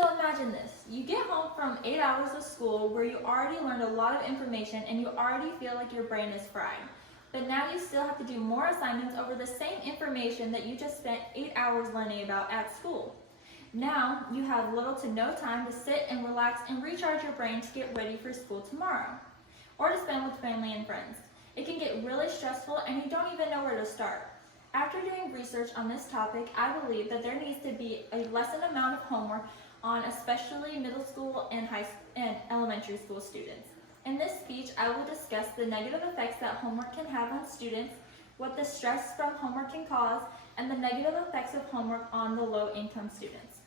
So imagine this, you get home from 8 hours of school where you already learned a lot of information and you already feel like your brain is fried. But now you still have to do more assignments over the same information that you just spent 8 hours learning about at school. Now you have little to no time to sit and relax and recharge your brain to get ready for school tomorrow, or to spend with family and friends. It can get really stressful and you don't even know where to start. After doing research on this topic, I believe that there needs to be a lessened amount of homework on especially middle school and elementary school students. In this speech, I will discuss the negative effects that homework can have on students, what the stress from homework can cause, and the negative effects of homework on the low-income students.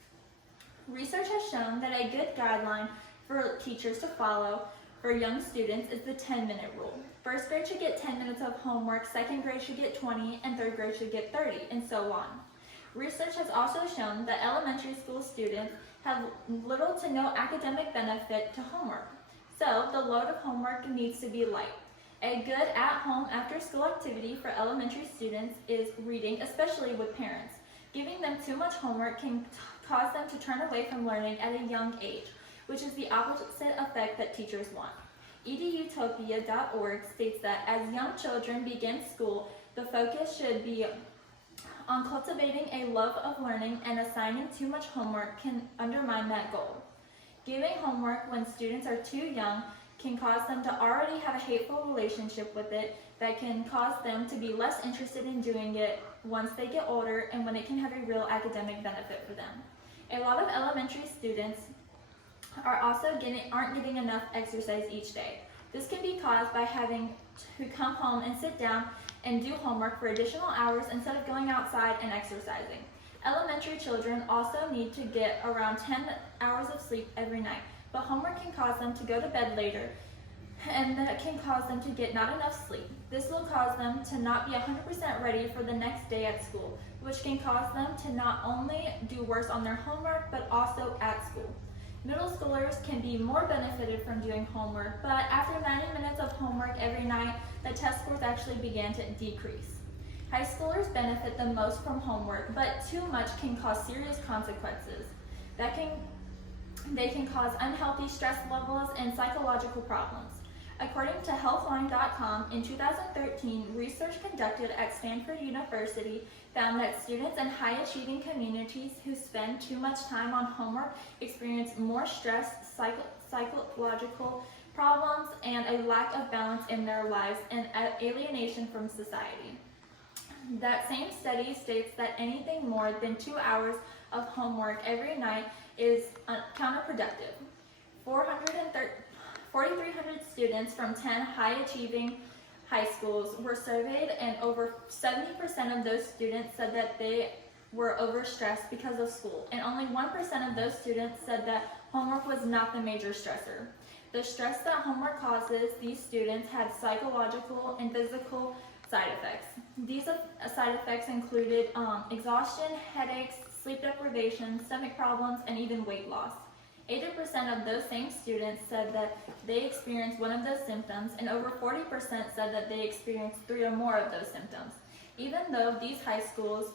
Research has shown that a good guideline for teachers to follow for young students is the 10-minute rule. First grade should get 10 minutes of homework, second grade should get 20, and third grade should get 30, and so on. Research has also shown that elementary school students have little to no academic benefit to homework. So the load of homework needs to be light. A good at-home after-school activity for elementary students is reading, especially with parents. Giving them too much homework can cause them to turn away from learning at a young age, which is the opposite effect that teachers want. edutopia.org states that as young children begin school, the focus should be on cultivating a love of learning, and assigning too much homework can undermine that goal. Giving homework when students are too young can cause them to already have a hateful relationship with it that can cause them to be less interested in doing it once they get older, and when it can have a real academic benefit for them. A lot of elementary students aren't getting enough exercise each day. This can be caused by having to come home and sit down and do homework for additional hours instead of going outside and exercising. Elementary children also need to get around 10 hours of sleep every night, but homework can cause them to go to bed later, and that can cause them to get not enough sleep. This will cause them to not be 100% ready for the next day at school, which can cause them to not only do worse on their homework, but also at school. Middle schoolers can be more benefited from doing homework, but after 90 minutes of homework every night, the test scores actually began to decrease. High schoolers benefit the most from homework, but too much can cause serious consequences. They can cause unhealthy stress levels and psychological problems. According to Healthline.com, in 2013, research conducted at Stanford University found that students in high-achieving communities who spend too much time on homework experience more stress, psychological problems, and a lack of balance in their lives and alienation from society. That same study states that anything more than 2 hours of homework every night is counterproductive. 4,300 students from 10 high-achieving high schools were surveyed, and over 70% of those students said that they were overstressed because of school, and only 1% of those students said that homework was not the major stressor. The stress that homework causes these students had psychological and physical side effects. These side effects included exhaustion, headaches, sleep deprivation, stomach problems, and even weight loss. 80% of those same students said that they experienced one of those symptoms, and over 40% said that they experienced 3 or more of those symptoms. Even though these high schools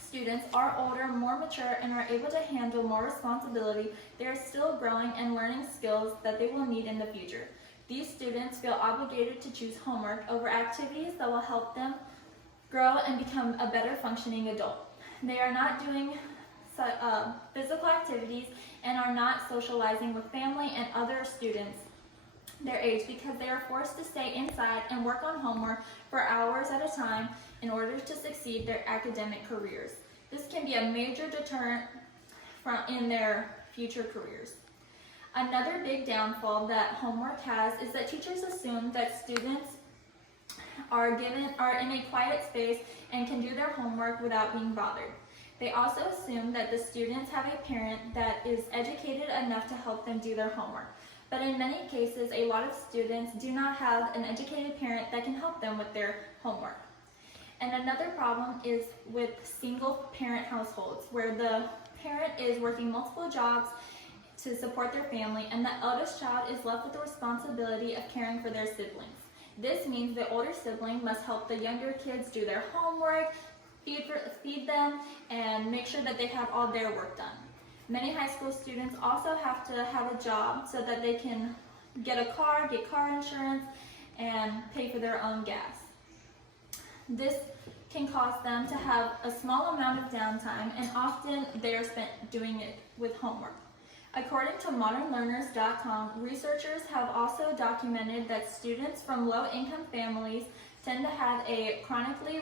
students are older, more mature, and are able to handle more responsibility, they are still growing and learning skills that they will need in the future. These students feel obligated to choose homework over activities that will help them grow and become a better functioning adult. They are not doing physical activities and are not socializing with family and other students their age because they are forced to stay inside and work on homework for hours at a time in order to succeed their academic careers. This can be a major deterrent in their future careers. Another big downfall that homework has is that teachers assume that students are in a quiet space and can do their homework without being bothered. They also assume that the students have a parent that is educated enough to help them do their homework. But in many cases, a lot of students do not have an educated parent that can help them with their homework. And another problem is with single parent households, where the parent is working multiple jobs to support their family, and the eldest child is left with the responsibility of caring for their siblings. This means the older sibling must help the younger kids do their homework, feed them, and make sure that they have all their work done. Many high school students also have to have a job so that they can get a car, get car insurance, and pay for their own gas. This can cause them to have a small amount of downtime, and often they are spent doing it with homework. According to modernlearners.com, researchers have also documented that students from low-income families tend to have a chronically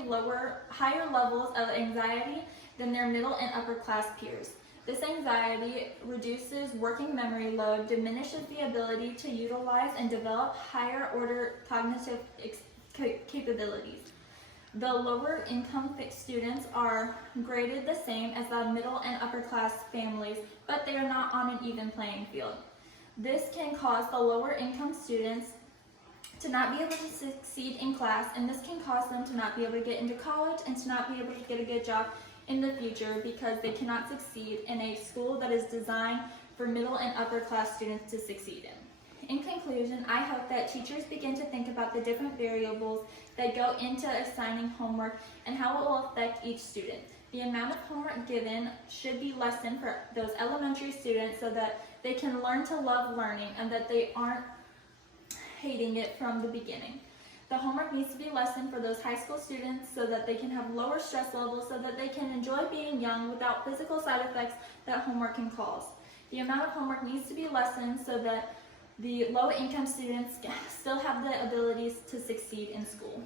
higher levels of anxiety than their middle and upper class peers. This anxiety reduces working memory load, diminishes the ability to utilize and develop higher order cognitive capabilities. The lower income students are graded the same as the middle and upper class families, but they are not on an even playing field. This can cause the lower income students to not be able to succeed in class, and this can cause them to not be able to get into college and to not be able to get a good job in the future because they cannot succeed in a school that is designed for middle and upper class students to succeed in. In conclusion, I hope that teachers begin to think about the different variables that go into assigning homework and how it will affect each student. The amount of homework given should be lessened for those elementary students so that they can learn to love learning and that they aren't hating it from the beginning. The homework needs to be lessened for those high school students so that they can have lower stress levels so that they can enjoy being young without physical side effects that homework can cause. The amount of homework needs to be lessened so that the low-income students still have the abilities to succeed in school.